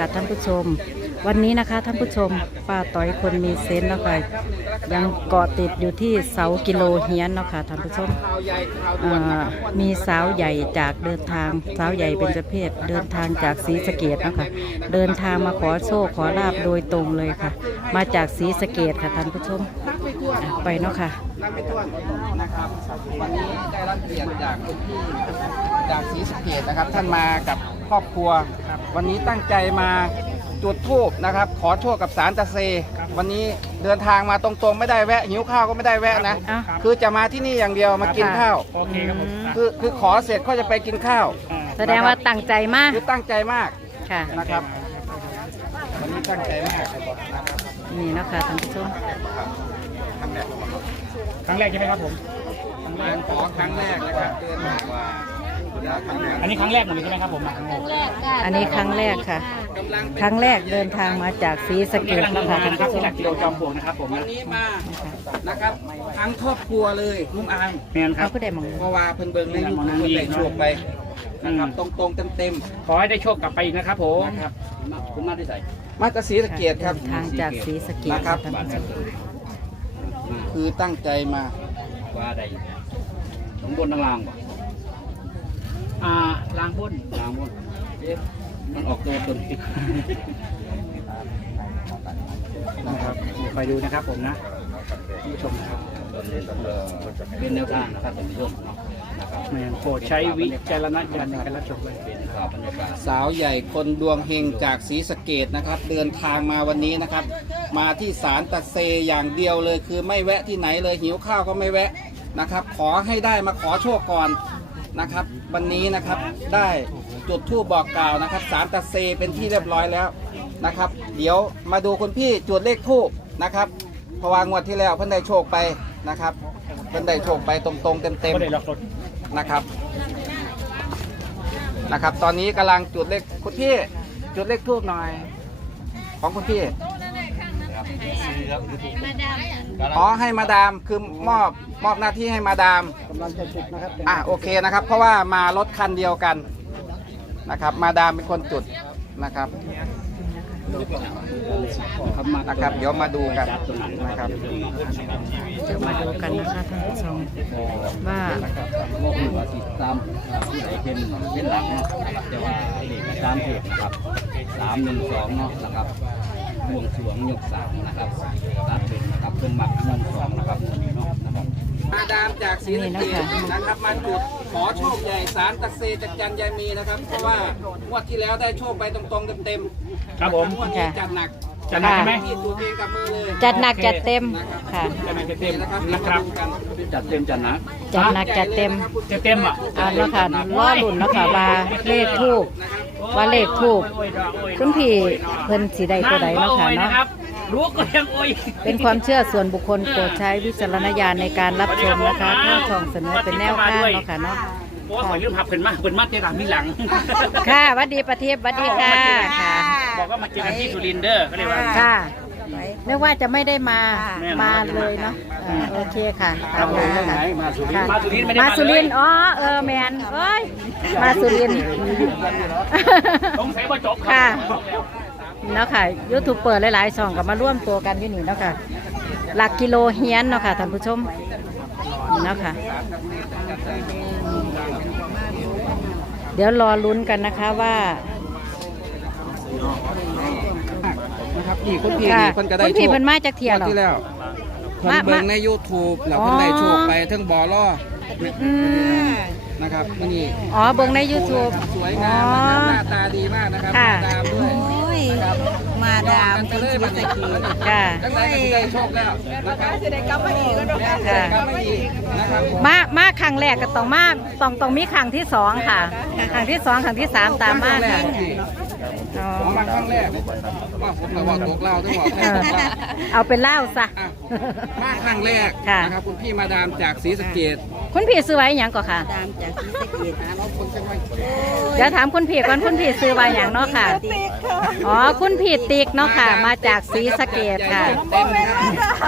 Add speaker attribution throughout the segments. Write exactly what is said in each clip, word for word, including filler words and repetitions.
Speaker 1: ค่ะท่านผู้ชมวันนี้นะคะท่านผู้ชมป้าต้อยคนมีเซนต์เนาะค่ะยังเกาะติดอยู่ที่เสากิโลเฮียนเนาะค่ะท่านผู้ชมมีสาวใหญ่จากเดินทางสาวใหญ่เป็นประเภทเดินทางจากศรีสะเกษเนาะค่ะเดินทางมาขอโชคขอลาบโดยตรงเลยค่ะมาจากศรีสะเกษค่ะท่านผู้ชมไปเนาะค่ะ
Speaker 2: นั่งไม่ต้วนนะครับวันนี้ได้รับเกียรติจากคุณพี่จากศรีสะเกษนะครับท่านมากับครอบครัววันนี้ตั้งใจมาจุดธูปนะครับขอโชคกับศาลตาเซวันนี้เดินทางมาตรงๆไม่ได้แวะหิวข้าวก็ไม่ได้แวะนะคือจะมาที่นี่อย่างเดียวมากินข้าว
Speaker 3: โอเคครับผม
Speaker 2: คือคือขอเสร็จก็จะไปกินข้าว
Speaker 1: แสดงว่าตั้งใจมาก
Speaker 2: คือตั้งใจมาก
Speaker 1: ค่ะ
Speaker 2: นะครับวันนี้ตั้งใจมาก
Speaker 1: นี่นะคะท่านผู้ชม
Speaker 3: ครั้งแรกใช่ไหมครับผม
Speaker 2: ครั้งแรกขอครั้งแรกนะครับเดินมาว่า
Speaker 3: อันนี้ครั้งแรกหมดเลยใช่ไหมครับผม
Speaker 1: อันนี้ครั้งแรกค่ะครั้งแรกเดินทางมาจากศรีสะเกษนะคะท่านผู้ชม
Speaker 3: จากกิโลจอมปลวกนะครับผม
Speaker 2: วันนี้มานะครับทั้งครอบครัวเลยลุงอาง
Speaker 3: แมนครับ
Speaker 1: ก็ได้มอง
Speaker 2: เพราะว่าเพิ่นเบิ่งในยูทูบเพิ่นได้โชคไปนะครับตรงๆเต็ม
Speaker 3: ๆขอให้ได้โชคกลับไปอีกนะครับผม
Speaker 2: นะครับ
Speaker 3: คุณมาที่ไหน
Speaker 2: มาจากศรีสะเกษครับ
Speaker 1: ทางจากศรีสะเกษ
Speaker 2: นะครับคือตั้งใจมา
Speaker 3: ว่าใดทั้งบนทั้งล่างบ่อ่าล่างบนล่างบนมันออกตัวบนนะครับไปดูนะครับผมนะผู้ชมนะครับเป็นแนวทางนะครับท่านผู้ชมนะครับโปรดใช้วิจารณญาณในการรับชมด้วย
Speaker 2: สาวใหญ่คนดวงเฮงจากศรีสะเกษนะครับเดินทางมาวันนี้นะครับมาที่ศาลตาเซอย่างเดียวเลยคือไม่แวะที่ไหนเลยหิวข้าวก็ไม่แวะนะครับขอให้ได้มาขอโชคก่อนนะครับวันนี้นะครับได้จุดธูปบอกกล่าวนะครับศาลตาเซเป็นที่เรียบร้อยแล้วนะครับเดี๋ยวมาดูคุณพี่จุดเลขธูปนะครับเพราะว่างวดที่แล้วเพิ่นได้โชคไปนะครับเพิ่นได้โชคไปตรงๆเต็มๆนะครับนะครับตอนนี้กำลังจุดเลขคุณพี่จุดเลขธูปหน่อยของคุณพี่อ๋อให้มาดามคือมอบมอบหน้าที่ให้มาดาม
Speaker 3: กำลังจะจุดนะครับ
Speaker 2: อ่ะโอเคนะครับเพราะว่ามารถคันเดียวกันนะครับมาดามเป็นคนจุดนะครับนะครับเดี๋ยวมาดูกันนะครับ
Speaker 1: เดี๋ยวมาดูกันนะคะท่านผู้ชมว่า
Speaker 3: ตามที่ไหนเป็นเป็นหลักเนาะจะว่าเลขตามเพจนะครับสามหนึ่งสองเนาะนะครับบวงสรวงยกสามนะครับตัดเป็นนะครับเป็นหมักหนึ่งสองนะครับตัวนี้เนาะนะครับ
Speaker 2: มาดามจากศรีสะเกษนะครับมาจุดขอโชคใหญ่ศาลตาเซจากจันยายมีนะครับเพราะว่างวดที่แล้วได้โชคไปตรงๆเต็ม
Speaker 3: ๆครับผม
Speaker 2: งวดนี้จัดหนัก
Speaker 3: จัดหนักใช่ไหม
Speaker 2: ที่ตัวเองกับมือเลย
Speaker 1: จัดหนักจัดเต็มค่ะ
Speaker 3: จัดหนักจัดเต็มนะครับจัดเต็มจัดหนัก
Speaker 1: จัดหนักจัดเต็ม
Speaker 3: จัดเต็มอ่ะ
Speaker 1: เอาละค่ะล้อหลุนแล้วค่ะว่าเลขทูบว่าเลขทูบคุณพี่เพิ่นสีใดตัวใดเนาะค่ะเนาะ
Speaker 3: รู้ก็ยังโอย
Speaker 1: เป็นความเชื่อส่วนบุคคลโปรดใช้วิจารณญาณในการรับชมนะคะถ้าช่องเสนอเป็นแนวทางเนาะค่ะเนาะ
Speaker 3: เพราะว่าขอเรื่องผับเพิ่นมาเพิ่นมาที่หลังที่หลัง
Speaker 1: ค่ะวัดดีประทีปวัดดีค่ะ
Speaker 3: บอกว่ามาเจอกันที่สุรินทร์เด้อก็เลยว่า
Speaker 1: ค่ะนึกว่าจะไม่ได้มามาเลยเนาะโอเคค่ะ
Speaker 3: ครับผมมาสุรินทร์มาสุรินทร์ไม่ได้
Speaker 1: มาสุรินทร์อ๋อเออแมนเอ้ยมาสุรินทร์
Speaker 3: สงสัยว่าจบ
Speaker 1: ค่ะเนาะค่ะยูทูบเปิดหลายๆช่องกับมาร่วมตัวกันที่นี่เนาะค่ะหลักกิโลเฮียนเนาะค่ะท่านผู้ชมเนาะค่ะเดี๋ยวรอลุ้นกันนะคะว่า
Speaker 2: นะครับนี่คุณพี่
Speaker 1: นี่
Speaker 2: คนก็ได้
Speaker 1: คุณพี่เพิ่นมาจากเที่ยวหรอ
Speaker 2: ที่แล้วคนเบิ่งใน ยูทูบ แล้วคนได้โชคไปทั้งบ่อล่อนะครับนี่
Speaker 1: อ๋อเบิ่งใน ยูทูบ
Speaker 2: สวยงามนะครับหน้าตาดีมากนะครับมาดามด้วย
Speaker 1: มาดาม
Speaker 2: กันเลยมาตะกี้
Speaker 1: ค่ะ
Speaker 2: ทั้งหลายก็ได้โชคแล้วนะครับจะได้กลับมาอีกก็ได้กลับมาอีกนะครับ
Speaker 1: มามาครั้งแรกก็ต้องมาต้องต้องมีครั้งที่สองค่ะครั้งที่สองครั้งที่สามตามมา
Speaker 2: ของมาครั้งแรกว่าผมมาบอกตกเล่าต้องบอก
Speaker 1: เอาเป็นเล่าซะ
Speaker 2: มาครั้งแรก
Speaker 1: ค่ะ
Speaker 2: นะครับคุณพี่มาดามจากศรีสะเกษ
Speaker 1: คุณพี่ซื้อไว้หยังก่อนค่ะ
Speaker 4: ตามจากที่สะเกดหาเราคนจังหวัด
Speaker 1: เดี๋ยวถามคุณพี่ก่อนคุณพี่ซื้อไว้หยังเนาะค่ะ อ๋อคุณพี่ติ๊กเนาะค่ะ มาจากศรีสะเกษค่ะ
Speaker 2: เต็มครับ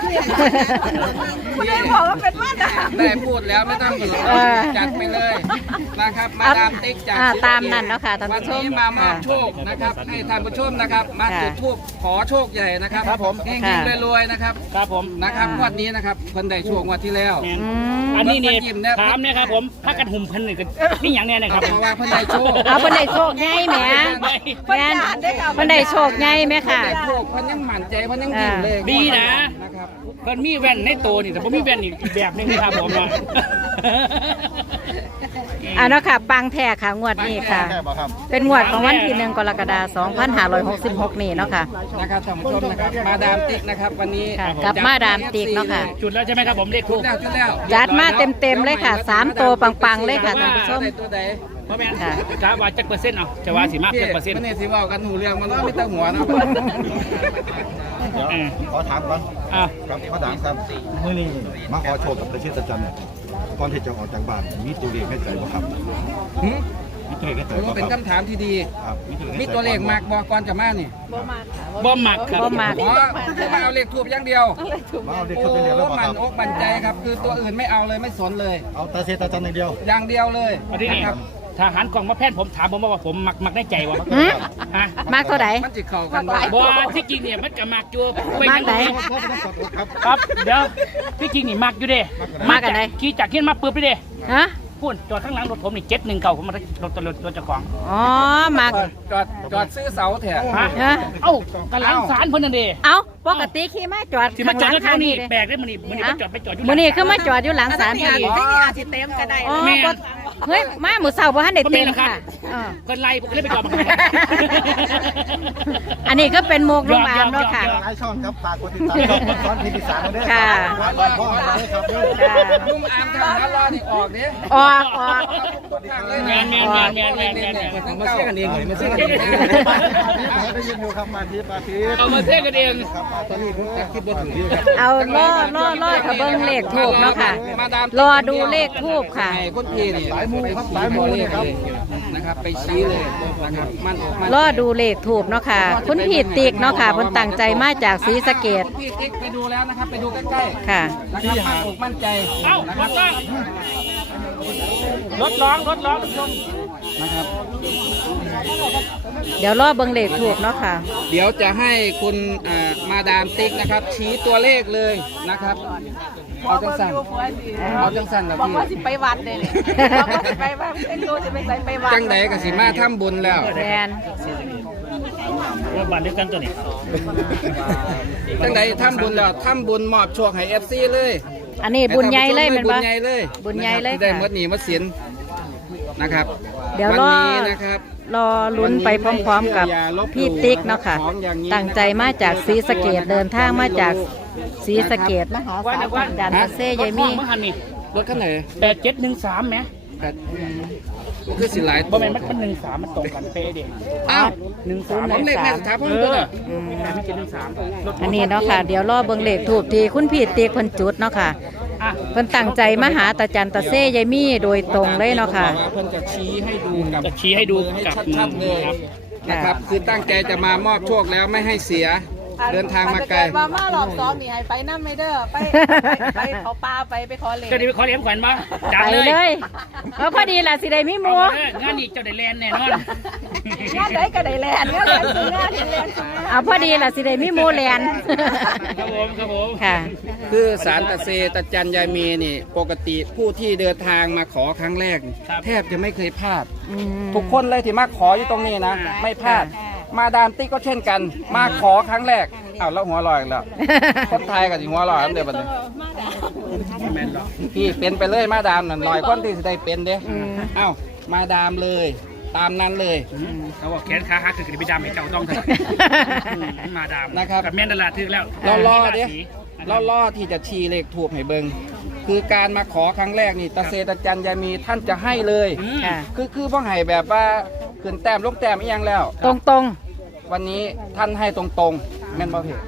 Speaker 4: ไม่บอกว่าเป็นว่าดา
Speaker 2: ได้พูดแล้วไม่ต้องหยุด
Speaker 1: เออ
Speaker 2: จัดไปเลยนะครับ มาดามติ๊กจาก
Speaker 1: อ่า
Speaker 2: ศรีสะเกษ
Speaker 1: ตามนั้นเนาะค่ะท่านผู้ชม
Speaker 2: วันนี้มามอบโชคนะครับให้ท่านผู้ชมนะครับ มาจุดธูปขอโชคใหญ่นะครับ
Speaker 3: ครับผม
Speaker 2: เฮง
Speaker 1: ค่ะ
Speaker 2: ๆรวยๆนะครับ
Speaker 3: ครับผม
Speaker 2: นะครับงวดนี้นะครับเพิ่นได้โชคงวดที่แล้ว
Speaker 3: แม่น
Speaker 1: อืม
Speaker 3: อันนี้นี่
Speaker 2: ยิ้มเนี่ย
Speaker 3: ถามเนี่ยครับผมพักกันหุ่มพันหนึ่งกันนี่อย่างเนี้ยนะครับ
Speaker 2: เพราะว่าเพิ่นได้โชค
Speaker 1: เอาเพิ่นได้โชคใหญ่แหมแม่นเพิ่นได้โชคใหญ่ไหมค่ะ
Speaker 2: ได้โชคเพิ่นยังมั่นใจเพิ่นยังยิ้มเลย
Speaker 3: ดีนะ
Speaker 2: นะครับ
Speaker 3: เพิ่นมีแว่นในโตวนี่แต่ผมมีแว่นอีกแบบหนึงนะครับผมอ่ะ
Speaker 1: อ่าเนาะค่ะ ปังแท้ค่ะงวดนี้ค่ะ เป็นงวดของวันที่หนึ่งกรกฎาคมสองพันห้าร้อยหกสิบหกนี่เนาะค่ะ
Speaker 2: นะครับท่านผู้ชมนะครับมาดามติ๊กนะครับวันนี้
Speaker 1: ค่ะกับมาดามติ๊กเนาะค่ะ
Speaker 3: จุดแล้วใช่ไหมครับผมเลข
Speaker 2: ทุ
Speaker 3: ทู
Speaker 2: ก
Speaker 3: บ
Speaker 2: แล้วทุกแล้ว
Speaker 1: จัดมาเต็มๆเลยค่ะสามตัวปังๆเลยค่ะท่านผู้ชม
Speaker 2: ได้ตัวใด
Speaker 3: เพราะแม่น
Speaker 1: ค่ะ
Speaker 3: จะว่าจักเปอร์เซ็นต์เอาจะว่าสิมากจักเปอร์เซ็นต์
Speaker 2: มันนี่สิเว่ากันหูเรื่องมันเนาะมีแต่หัวเนาะ
Speaker 5: เดี๋ยว
Speaker 3: อืม
Speaker 5: ขอถามก่อน
Speaker 3: อ่ะ
Speaker 5: ครับขอถามครับเมื่อนี้มาขอโชคกับตะเชียตะจันเนี่ยก่อนที่จะออกจากบ้านมีตัวเลขให้ใจบ่ครับ
Speaker 2: หึ
Speaker 5: มีตัวเลขให้ใจ
Speaker 2: ถือ
Speaker 5: บ่
Speaker 2: ว่าเป็น
Speaker 5: ครับ
Speaker 2: คำถามที่ดี
Speaker 5: ครับ
Speaker 2: มีตัวเลขมากบอกก่อนจะมานี่
Speaker 3: บ่มักครับ
Speaker 1: บ่มัก
Speaker 2: อ๋อคือมาเอาเลขทูบอย่างเดียว
Speaker 5: มาเอาเลข
Speaker 2: โอ้
Speaker 5: ทูบเป็นเดียวแล้วบ่
Speaker 2: มั
Speaker 5: คน รับ
Speaker 2: อกมันใจครับ คือตัวอื่นไม่เอาเลยไม่สนเลย
Speaker 5: เอาตะเชียตะจันอย่างเดียว
Speaker 2: อย่างเดียวเลย
Speaker 3: อันนี้นี่
Speaker 2: นะครับ
Speaker 3: ทหารกล่องมาแพทย์ผมถามผมว่าผมมักมักได้ใจวะ
Speaker 1: หืม
Speaker 3: ฮะ
Speaker 1: มากเท่าไหร่
Speaker 2: มันจิเข้ากันบ่
Speaker 3: บ่ที่จริงเนี่ยมันก็มักอยู่ไป
Speaker 1: มักไหน
Speaker 5: ครับ
Speaker 3: ครับเดี๋ยวที่จริงนี่มักอยู่เด้
Speaker 1: มักอันไหน
Speaker 3: ขี่จากขึ้นมาปุ๊บเลยเด้
Speaker 1: ฮะ
Speaker 3: พูดจอดข้างหลังรถผมนี่เจ็ดหนึ่งเก่าผมมารถรถรถรถเจ้าของ
Speaker 1: อ๋อมาก
Speaker 2: จอดจอดซื้อเสาแถว
Speaker 3: ฮะ
Speaker 1: ฮะ
Speaker 3: เอ้ากำลังสารเพิ่นนั่นเด้
Speaker 1: เอาปกติขี่มาจอด
Speaker 3: ที่มาจอด
Speaker 1: ข้
Speaker 3: แล้ว
Speaker 1: งหลั
Speaker 3: เท่าง นี้
Speaker 1: เลย
Speaker 3: แปลกได้มันนี่มันนี่มาจอดไปจอดอยู่
Speaker 1: มื้อนี้คือมาจอดอยู่หลังศาลพอดี
Speaker 4: ที่นี่อาจจะเต็มก็ได้
Speaker 1: อ๋อบ่เฮ้ยมาหมู่เสาบ่ทันได้เต็มค่ะอ่า
Speaker 3: เพิ่นไล่ผมก็เลยไปจอดมา
Speaker 1: อันนี้ก็เป็นโมกลูกอามเนาะค่ะ
Speaker 5: หลายช่องครับฝากกดติดตามช่องซ้อนพิพิสารด้วย
Speaker 1: ค่ะ
Speaker 5: รอพ่อมาด้วยครับ
Speaker 1: ค่ะ
Speaker 2: ลุงอามทำงานรอนี่ออกดิ
Speaker 1: ออกออก
Speaker 3: แมนแมนแมนแมนแมนแมนแมน
Speaker 2: มาเชื่อกันเองมาเชื่อกันเอง
Speaker 5: ได้ยินอยู่ครับมาทิพย์มาทิพย์
Speaker 3: เอามาเทกันเอง
Speaker 5: ครับตอนนี้ผมจะคิดว่าถึงที่ครับ
Speaker 1: เอาล่อล่อล่อกับเบิ้งเลขทูบเนาะค่ะ รอดูเลขทูบค่ะ
Speaker 2: ไอ้คนพี่นี่
Speaker 5: สายมูครับสายมูนี่ครับ
Speaker 2: นะครับไปชี้เลยนะครับมันออกมัน
Speaker 1: รอดูเลขทูบเนาะค่ะ คุณพี่ติ๊กเนาะค่ะเพิ่นตั้งใจมาจากศรีสะเกษ
Speaker 2: คุณพี่ติ๊กไปดูแล้วนะครับไปดูใกล้ๆ
Speaker 1: ค่ะ
Speaker 2: นะครับมั่นอกมั่นใจ
Speaker 3: เอ้า
Speaker 2: นะ
Speaker 3: ร
Speaker 2: ครับ
Speaker 3: ถร้องรถร้องรถร้อง
Speaker 2: นะครับ
Speaker 1: เดี๋ยวรอเบิ้งเลขทูบเนาะค่ะ
Speaker 2: เดี๋ยวจะให้คุณอ่ามาดามติ๊กนะครับ ชี้ตัวเลขเลยนะครับเอาจังสั่นเอาจังสั่นนะ
Speaker 4: บอก
Speaker 2: พี่
Speaker 4: ว่าสิไปวัดเลยเลยบอกว่าสิไปวัดเป็นตัวจะไปใส่ไปวัด
Speaker 2: จังไหนกับสิมาทำบุญแล้ว
Speaker 1: แมน
Speaker 3: รถบันเดียวกันตัวนี้
Speaker 2: จังไหนทำบุญแล้วทำบุญมอบโชคให้เอฟซีเลย
Speaker 1: อันนี้บุญใหญ่เลยแมัน
Speaker 2: บุ
Speaker 1: บ่
Speaker 2: ญใหญ่เลย
Speaker 1: บุญใหญ่เลย
Speaker 2: นะครับที่ได้
Speaker 1: ค่ะ
Speaker 2: หมดหนีหมดสินนะครับ
Speaker 1: เดี๋ยว
Speaker 2: วั
Speaker 1: รอ
Speaker 2: นี้นะครับ
Speaker 1: รอลุ้นไปพร้อมๆกับพี่ติ๊กเนาะค่ะ ตั้งใจมาจากศรีสะเกษเดินทางมาจากศรีสะเกษมาหาสาวจันทร์เซ่ยายมี่
Speaker 3: เมื่อหันนี่
Speaker 2: รถคันไหน
Speaker 3: แปดเจ็ดหนึ่งสามไหม
Speaker 2: แปดก็คือสิหลาย
Speaker 3: บ่แม่นมันเป็นหนึ่งสามมันตรงกันเป๊ะเด็ก
Speaker 2: อ้าว
Speaker 3: หนึ่งสาม
Speaker 2: ผมเลขแม่สถาพร
Speaker 3: เอ
Speaker 2: ตัว
Speaker 3: อ
Speaker 2: น่ะ
Speaker 3: ไม่เจ็ดหนึ่งสาม
Speaker 1: อันนี้เนาะค่ะ เดี๋ยวรอเบิ่งเลขทูบที่คุณพี่ติ๊กเพิ่นจุดเนาะค่ะ
Speaker 3: อ่ะ
Speaker 1: เพิ่นตั้งใจมาหาตาจันตาเซ่ยายมี่โดยตรงเลยเนาะค่ะ
Speaker 2: เพิ่นจะชี้ให้ดูกับ
Speaker 3: จะชี้ให้ดู
Speaker 2: ให้
Speaker 3: กับ
Speaker 2: ชัดๆเลย
Speaker 3: ครับ
Speaker 2: นะครับ คือตั้งใจจะมามอบโชคแล้วไม่ให้เสีย เดินทางมาไกล
Speaker 4: มามารอบสองนี่ให้ไปน้ำไม่เด้อไปไปเขาปลาไปไปขอเลข
Speaker 3: จะได้ไปขอเลี้ยงขวัญบ้างจัด
Speaker 1: ไป
Speaker 3: เลย
Speaker 1: เลยเออพอดีล่ะสิได้มีหมู
Speaker 3: เอามาเลยงานนี้เจ้าได้แลนแน่นอน
Speaker 4: งานไหนก็ได้แลนด์งานไหนซื้องานเห็นแลนด์ซื้องาน
Speaker 1: เอาพอดีล่ะสิได้มีหมูแลน
Speaker 3: ครับผมครับผม
Speaker 1: ค่ะ
Speaker 2: คือสารตะเซตะจันยายมีนี่ ปกติผู้ที่เดินทางมาขอครั้งแรก แทบจะไม่เคยพลาด
Speaker 1: อืม
Speaker 2: ทุกคนเลยที่มาขออยู่ตรงนี้นะ ไม่พลาด มาดามติ๊กก็เช่นกัน มาขอครั้งแรกอ้าวแล้วหัวลอยอีกแล้ว คนไทยกับหัวลอยอันเดียวกันเลยพี่เป็นไปเลยมาดามน่ะหน่อยคนที่จะได้เป็นเด้อ้าวมาดามเลย ตามนั้นเลย
Speaker 3: เขาบอกแขนขาหักคือไปดำให้เจ้าต้องทำมาดาม
Speaker 2: นะครับ
Speaker 3: กับแม่นดาราถึงแล้ว
Speaker 2: เราล่อเด้
Speaker 3: สี
Speaker 2: เราล่อที่จะชี้เลขถูกให้เบิงคือการมาขอครั้งแรกนี่ตาเซตะจันยายมีท่านจะให้เลย
Speaker 3: อืม
Speaker 1: ค่ะ
Speaker 2: คือคือพ่อให้แบบว่าขึ้นแต้มลงแต้มอีกอย่างแล้ว
Speaker 1: ตรงตรง
Speaker 2: วันนี้ท่านให้ตรงๆแม่นบ่เพ
Speaker 1: ๆ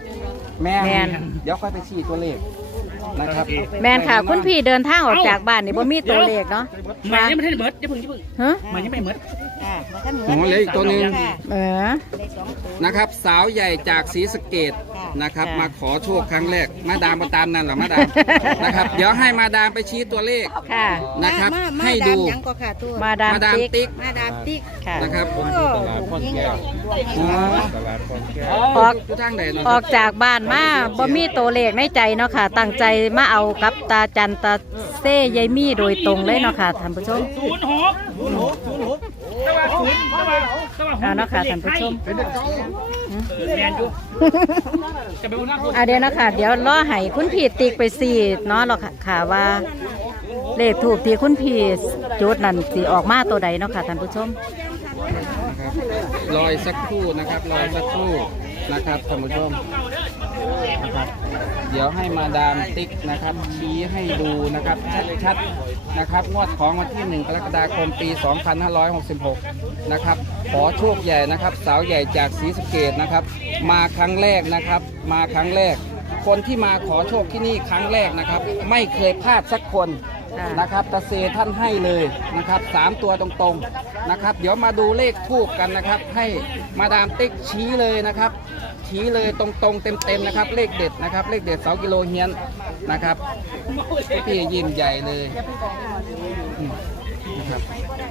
Speaker 2: แม่
Speaker 1: แม่น
Speaker 2: เดี๋ยวค่อยไปชี้ตัวเลขนะครับ
Speaker 1: แมนค่ะ คุณพี่เดินทางออกจากบ้านนี่บ่มีตัวเลขเนาะ
Speaker 3: หมายยังไม่ได้เหมิดอย่าเพิ่งอย่าเพิ่ง
Speaker 1: ฮะ
Speaker 3: หมายยังไม่เหมิด
Speaker 2: โอ้เหลยอีกตัวหนึ่ง
Speaker 1: เออ
Speaker 2: นะครับ สาวใหญ่จากศรีสะเกษนะครับ
Speaker 1: ค่ะ
Speaker 2: มาขอโชคครั้งแรกมาดามมาตามนั่นเหรอมาดาม นะครับ เดี๋ยวให้มาดามไปชี้ตัวเลข
Speaker 1: ค่ะ
Speaker 2: นะครับ
Speaker 6: มามา
Speaker 2: ให้ดู
Speaker 6: มาดามหยังก็ค่ะตัว
Speaker 1: มาดาม
Speaker 2: มาดาม
Speaker 1: ติ๊ก
Speaker 2: ติ๊ก
Speaker 6: มาดามติ๊ก
Speaker 1: ค่ะ
Speaker 2: นะครับ
Speaker 6: โอ้ยิ่งดอกดวงเฮง
Speaker 1: ออก
Speaker 2: อยู่ทางไหนเนาะ
Speaker 1: ออกจากบ้านมาบ่มีตัวเลขในใจเนาะค่ะ ตั้งใจมาเอากับตาจันตาเซ่ยายมี่โดยตรงเลยเนาะค่ะท่านผู้ชม
Speaker 3: ศูนย์หกศูนย์หกศูนย์หกตะวันศูนย์ตะวันตะวัน
Speaker 1: เอาเนาะค่ะท่านผู้ชม
Speaker 3: แมนอยู่จะไปอุ่นน้ำ
Speaker 1: อ่ะเดี๋ยวนะคะเดี๋ยวล้อให้คุณพี่ติ๊กไปสี่เนาะหรอกค่ะว่าเลขถูกที่คุณพี่จุดนั่นสิออกมาตัวใดเนาะค่ะท่านผู้ชม
Speaker 2: นะครับรอยสักครู่นะครับรอยสักครู่นะครับท่านผู้ชมนะครับเดี๋ยวให้มาดามติ๊กนะครับชี้ให้ดูนะครับชัดๆนะครับงวดของวันที่หนึ่งกรกฎาคมปี สองพันห้าร้อยหกสิบหก นะครับขอโชคใหญ่นะครับสาวใหญ่จากศรีสะเกษนะครับมาครั้งแรกนะครับมาครั้งแรก คนที่มาขอโชคที่นี่ครั้งแรกนะครับ ไม่เคยพลาดสักคน
Speaker 1: ค่ะ
Speaker 2: นะครับตาเซท่านให้เลยนะครับสามตัวตรงๆนะครับ เดี๋ยวมาดูเลขทูบกันนะครับ ให้มาดามติ๊กชี้เลยนะครับ ชี้เลยตรงๆเต็มๆนะครับ เลขเด็ดนะครับ เลขเด็ดเสากิโลเฮียนนะครับพี่ยิ้มใหญ่เลยอืมนะครับ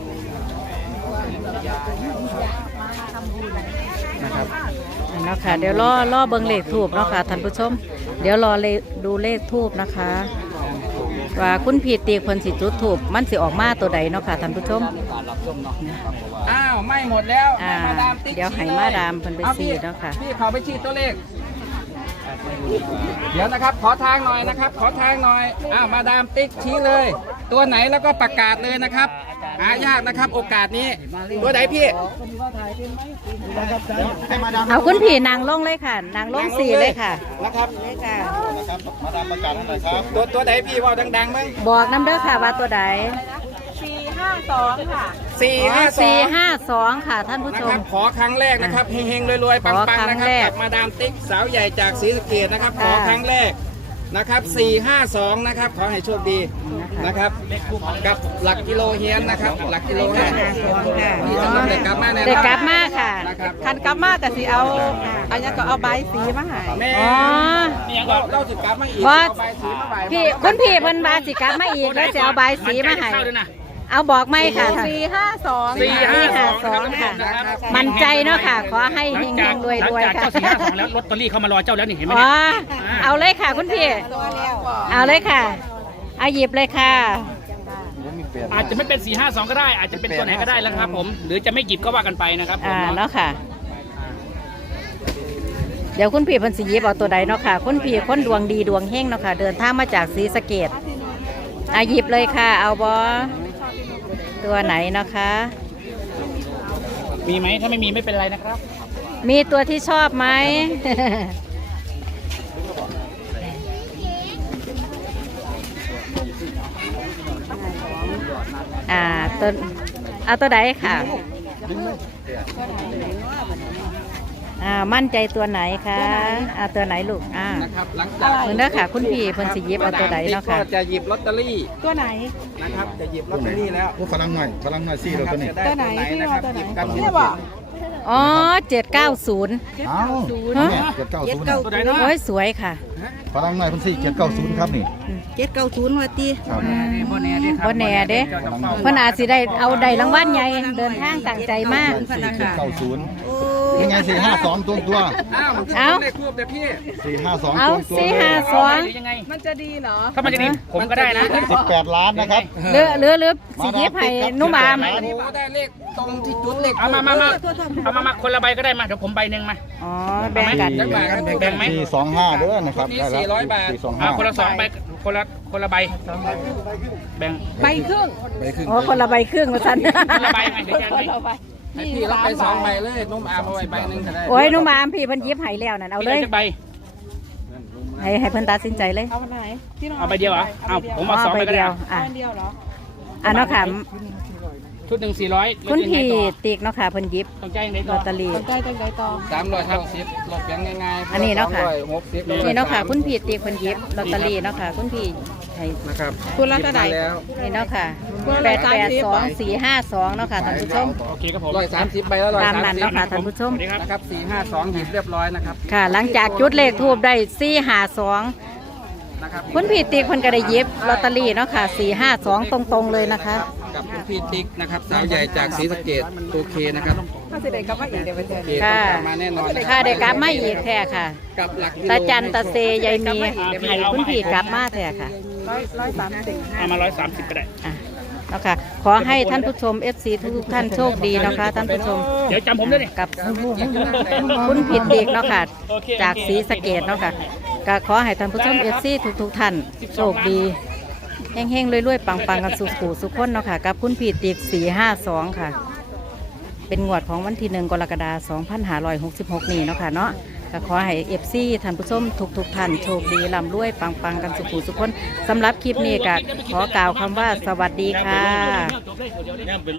Speaker 2: นะครับ
Speaker 1: เนาะค่ะเดี๋ยวรอรอเบิ่งเลขทูบเนาะค่ะท่านผู้ชม เดี๋ยวรอเลดูเลขทูบนะคะ ว่าคุณพี่ตีคนสิจุดทูบมันสิออกมาตัวใดเนาะค่ะท่านผู้ชม
Speaker 2: อ้าวไม่หมดแล้ว
Speaker 1: อ่า
Speaker 2: ให้มาดามติ๊ก
Speaker 1: เดี๋ยวให้
Speaker 2: ชี้ล
Speaker 1: มาดามเพิ่นไป
Speaker 2: อ
Speaker 1: ชี้
Speaker 2: พี่
Speaker 1: เนาะค่ะ
Speaker 2: พี่ขอไปชี้ตัวเลข เดี๋ยวนะครับ ขอทางหน่อยนะครับ ขอทางหน่อยอ้าวมาดามติ๊กชี้เลย ตัวไหนแล้วก็ประกาศเลยนะครับหายากนะครับ โอกาสนี้ตัวไหนพี่
Speaker 5: ให้มาดาม
Speaker 1: เอาคุณพี่นางลงเลยค่ะนางลงสี่เลยค่ะ
Speaker 2: นะครับ
Speaker 6: เลยค่ะ
Speaker 5: นะครับมาดามประกาศให้หน่อยครับ
Speaker 2: ตัวตัวไหนพี่ว่าดังๆมั้ง
Speaker 1: บอกน้ำเด้อค่ะว่าตัวใด
Speaker 4: สี่ห้าสองค่ะ
Speaker 2: สี่ห้าสอ
Speaker 1: สี่
Speaker 2: ง
Speaker 1: ห้าสองค่ะท่านผู้
Speaker 2: นะ
Speaker 1: ช
Speaker 2: ครั
Speaker 1: ม
Speaker 2: บขอครั้งแรกนะครับเฮงๆรวยๆปัง
Speaker 1: ขอ
Speaker 2: ๆ
Speaker 1: ครั้
Speaker 2: นะ
Speaker 1: ง
Speaker 2: ครับ
Speaker 1: แรก
Speaker 2: กับมาดามติ๊กสาวใหญ่จากศรีสะเกษนะครับขอ
Speaker 1: ค่ะ
Speaker 2: ครั้งแรกนะครับสี่ห้าสองนะครับขอให้โชคดีนะครับกับหลักกิโลเฮียนนะครับหลักกิโลนะนี่สำหรับเด็กกลับมาแน่นอน
Speaker 1: เด็กกลับมาค่ะ
Speaker 2: นะครับ
Speaker 4: คันกลับมาแต่สิเอาอันนี้ก็เอาใบสีมาให้
Speaker 2: แม่
Speaker 1: อ๋อ
Speaker 2: เราเราจะกลับมาอีก
Speaker 1: บอส
Speaker 2: เอาใบสีมาใบ
Speaker 1: พี่คุณพี่เพิ่นบาสิกลับมาอีกแล้วจะเอาใบสีมาให้เอาบอกไม่ค่ะ
Speaker 4: สี่ห้าสอง
Speaker 3: สี่ห้าสอง
Speaker 1: สองค่ะ
Speaker 2: นะครับ
Speaker 1: มั่นใจเนาะค่ะ ขอให้
Speaker 3: หลั
Speaker 1: เฮ
Speaker 3: ง
Speaker 1: ง
Speaker 3: จาก
Speaker 1: ๆรวย
Speaker 3: หลัง
Speaker 1: ๆ
Speaker 3: จาก
Speaker 1: ค่ะ
Speaker 3: เจ้าสี่ห้าสองแล้วลอตเตอรี่เขามารอเจ้าแล้วนี่เห็นไหม
Speaker 1: อ๋อ
Speaker 3: เนี่ย
Speaker 1: เอาเลยค่ะคุณพี่
Speaker 6: ตัวแล้ว
Speaker 1: เอาเลยค่ะเอาหยิบเลยค่ะ
Speaker 3: อาจจะไม่เป็นสี่ห้าสองก็ได้ อาจจะเป็นตัวไหนก็ได้แล้วครับผม หรือจะไม่หยิบก็ว่ากันไปนะครับผม
Speaker 1: อ่าเนาะค่ะ เดี๋ยวคุณพี่เพันสียิบเอาตัวใดเนาะค่ะ คุณพี่คนดวงดีดวงเฮงเนาะค่ะ เดินทางมาจากศรีสะเกษอาหยิบเลยค่ะ เอาบอตัวไหนเนาะคะ
Speaker 3: มีไหมถ้าไม่มีไม่เป็นไรนะครับ
Speaker 1: มีตัวที่ชอบไหม อ่าตัวเอาตัวใดค่ะ อ่ามั่นใจตัวไหนคะอ่าตัวไหนลูกอ่า
Speaker 2: นะครับหลังจาก
Speaker 1: เพิ่นเด้อค่ะ คุณพี่เพิ่นสิหยิบเอาตัวใดเนาะค่ะ
Speaker 2: ก็จะหยิบลอตเตอรี่
Speaker 4: ตัวไหน
Speaker 2: นะครับจะหยิบลอตเตอรี่แล้ว
Speaker 5: ผู้ฝรั่งหน่อยฝรั่งหน่อยซี่เราตัวนี้
Speaker 2: จะได้ตัวไหนนะครับหยิบกัน
Speaker 4: เนี่ยบ่
Speaker 1: อ๋อเจ็ดเก้าศูนย์
Speaker 5: เอ้า
Speaker 1: ฮะ
Speaker 5: เจ็ดเก้า
Speaker 6: เจ็ด
Speaker 5: ศูนย์
Speaker 6: เก้า
Speaker 3: ตัวไหนเนาะ
Speaker 1: โอ้ยสวยค่ะ
Speaker 5: ฝรั่งหน่อยเพันสี่เจ็ดเก้าศูนย์ครับนี่
Speaker 6: เจ็ดเก้าศูนย์ว่าตี
Speaker 5: ครับ
Speaker 3: บ่แน่เด้ครับ
Speaker 1: บ่แน่เด้เพิ่นอาจสิได้เอาได้รางวัลใหญ่เดินทางตั้งใจมาก
Speaker 5: สี่เจ็ดเก้าศูนย์
Speaker 6: โอ้
Speaker 5: ยังไงสี่ห้าสองตัวตัว
Speaker 2: อ้าวมันคือ
Speaker 1: เอ้า
Speaker 2: เลขคูบเดี๋ยวพี่
Speaker 5: สี่ห้าสอง
Speaker 1: เอา
Speaker 5: ตัวตัว
Speaker 1: สี่ห้าสอง
Speaker 3: หรือยังไง
Speaker 4: มันจะดีเนาะ
Speaker 3: ถ้ามันจะดีผมก็ได้นะ
Speaker 5: สิบแปดล้านนะครับ
Speaker 1: หรือหรือหรือสิหยิบให้นุ่มอาม
Speaker 2: โอ้โหได้เลขตรงที่จุดเลข
Speaker 3: เอามามามาเอามามาคนละใบก็ได้มา เดี๋ยวผมใบหนึ่งมา
Speaker 1: อ๋อแบ่งกัน
Speaker 2: จังหวะกัน
Speaker 3: แบ่งไหม
Speaker 5: สี่สองห้าเด้อนะครับ
Speaker 2: นี่
Speaker 5: ได้แล้ว
Speaker 2: สี่ร้อยบาท
Speaker 5: สี่สอง
Speaker 3: เอา
Speaker 5: ห้า
Speaker 3: คนละสองใบ คนละคนละใบ แบ่ง
Speaker 4: ใบครึ่ง
Speaker 1: อ๋อคนละใบครึ่งว่าซั่น
Speaker 3: คนละใบไงเดี๋ยวจะให้
Speaker 2: ให้พี่รับไปสองใบเลยนุ่มอาร์มเอาไว้ใบหนึ่งก็ได้
Speaker 1: โอ้ยนุ่มอามพี่เพิ่นหยิบให้แล้วนั่นเอาเลย
Speaker 3: พี่จะใบ
Speaker 1: ให้ให้เพิ่นตัดสินใจเลย
Speaker 4: เอาไหนพี่น้อง
Speaker 3: เอาใบเดียวเหรอเอาผมเอาสองใบก็ได้
Speaker 1: เดียว
Speaker 3: เอา
Speaker 1: อ่ะ
Speaker 4: ใบเดียวเหรอ
Speaker 1: อ่ะเนาะค่ะ
Speaker 7: ชุดหนึ่งสี่ร้อย
Speaker 1: คุณพี่ติ๊กเนาะค่ะเพิ่นหยิบ
Speaker 7: ต้องใจยังไง
Speaker 1: ล
Speaker 7: ต่อ
Speaker 1: อตเตอรี่
Speaker 4: ใกล้จังใดต่อ
Speaker 2: สามร้อยหกสิบลดเพียงง่ายๆ
Speaker 1: อันนี้เนาะค่ะ
Speaker 2: สมร้อยหกสิบ
Speaker 1: นี่เนาะค่ะคุณพี่ติ๊กเพิ่นหยิบลอตเตอรี่เนาะค่ะคุณพี่ให้
Speaker 2: นะครับ
Speaker 4: คุณละเท่าไหร่
Speaker 2: แล้ว
Speaker 1: นี่เนาะค่ะ
Speaker 4: คุณ
Speaker 1: แป
Speaker 4: ละ
Speaker 1: ด
Speaker 4: สาม
Speaker 1: แปด
Speaker 4: สิบ
Speaker 1: สองสี่ห้าสองเนาะค่ะท่านผู้ชม
Speaker 7: โอเคครับผม
Speaker 2: ร้อยสามสิบใบแล้วร้อย
Speaker 1: ตาม
Speaker 2: สาม
Speaker 1: นั้น
Speaker 2: สิบ
Speaker 1: เนาะค่ะท่านผู้ชม
Speaker 7: สวัสดีครับ
Speaker 2: นะครับสี่ห้าสองหยิบเรียบร้อยนะครับ
Speaker 1: ค่ะ หลังจากจุดเลขทูบได้สี่ห้าสอง
Speaker 2: นะครับ
Speaker 1: คุณพี่ติ๊กเพิ่นก็ได้หยิบลอตเตอรี่เนาะค่ะสี่ห้าสองตรงๆเลยนะคะ
Speaker 2: กับคุณพี่ติ๊กนะครับสาวใหญ่จากศรีสะเกษโอเคนะครับ
Speaker 4: ถ้าสิได้กลับมาอีกเดี๋ยวไปเจอ
Speaker 2: โอเค
Speaker 1: ค่ะ
Speaker 2: ต้องกลับมาแน่นอนนะค
Speaker 1: ค่ะ
Speaker 2: รับ
Speaker 1: ได้กลับมาอีกแท้ค่ะ
Speaker 2: กับหลักกิโล
Speaker 1: ตาจันตาเซยายมีให้คุณพี่กลับมาแท้ค่ะ
Speaker 4: ร้อยร้อยสามสิบ
Speaker 7: เอามาร้อยสามสิบก็ได้
Speaker 1: อ่ะเนาะค่ะขอให้ท่านผู้ชม เอฟ ซี ทุกๆท่านโชคดีเนาะคะท่านผู้ชม
Speaker 7: เดี๋ยวจำผมด้วยนี่
Speaker 1: กับคุณผิดเด็กเนาะค่ะ
Speaker 7: โอเค
Speaker 1: จากศรีสะเกษเนาะค่ะก็ขอให้ท่านผู้ชม เอฟ ซี ทุกๆท่านโชคดีแห้งๆรวยๆปังๆกันสุขๆสุขคนเนาะค่ะกับคุณผิดเด็กสี่ห้าสองค่ะ เป็นงวดของวันที่หนึ่งกรกฎาคมสองพันห้าร้อยหกสิบหกนี่เนาะค่ะเนาะก็ขอให้เอฟซีท่านผู้ชมทุกๆท่านโชคดีร่ำรวยปังๆกันสุขๆสุขคนสำหรับคลิปนี้ก็ขอกล่าวคำว่าสวัสดีค่ะ